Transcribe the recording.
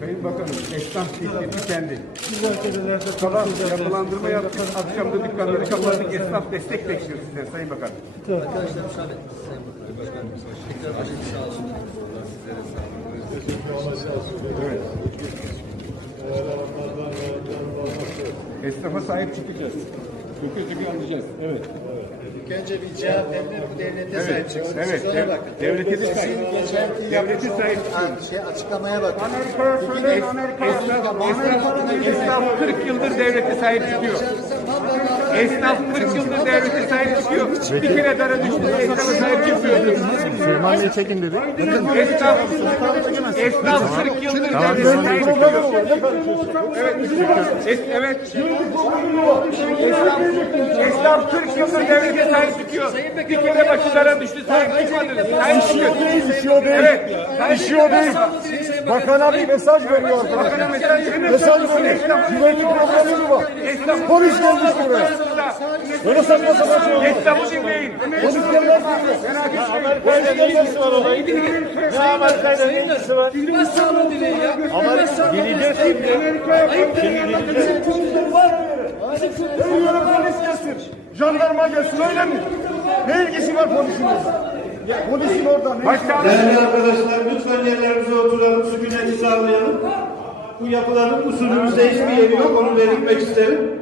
Sayın Bakanım, esnaf şirketi kendi. Güzel kedelerde Sabah yapılandırma yaptık, akşam da dükkanları kapattık. Esnaf destek bekliyor size Sayın Bakan. Arkadaşlar müsaade. Sayın Bakan, Başkanım. Tekrar başınız sağ olsun. Esnafa sahip çıkacağız. Kökü alacağız. Evet. Önce bir CHP'liler bu devlete sahip çıksın. Evet. Siz ona bakın. Devlete de Sizin sahip. geçenki Devlete sahip olduğunuz şey açıklamaya bakın. Amerika'ya söyleyin Amerika'ya. Esnaf, esnaf 40 yıldır devlete sahip çıkıyor. Esnaf 40 yıldır devlete sahip çıkıyor. Bir kere dara düştü. Esnafa sahip çıkmıyordu. Süleyman Bey çekin dedi. Esnaf, esnaf 40 yıldır devlete sahip çıkıyor. Evet. Es, evet. Esnaf, esnaf 40 yıldır devlete sahip çıkıyor. Bir kere başılara düştü. Sahip çıkmadınız. Sahip çıkıyor. İşiyor değil. Evet. Sahip İşiyor değil. Bakana bir mesaj veriyor. Bakana mesaj Mesaj veriyor. Güvenlik mi var? Polis gelmiş buraya. Böyle saçma sapan şey olur. Esnafı dinleyin. Polis gelmez ne ilgisi var olayın? Ne Amerika'yla ne ilgisi var? Başsağlığı dileyin ya. Amerika gideceğiz şimdi. Bizim polisler var mı? Her yere polis gelsin. Jandarma gelsin öyle mi? Ne ilgisi var polisin? Ya polisin orada ne ilgisi var? Değerli arkadaşlar lütfen yerlerimize oturalım, sükuneti sağlayalım bu yapıların usulümüzde hiçbir yeri yok. Onu belirtmek isterim.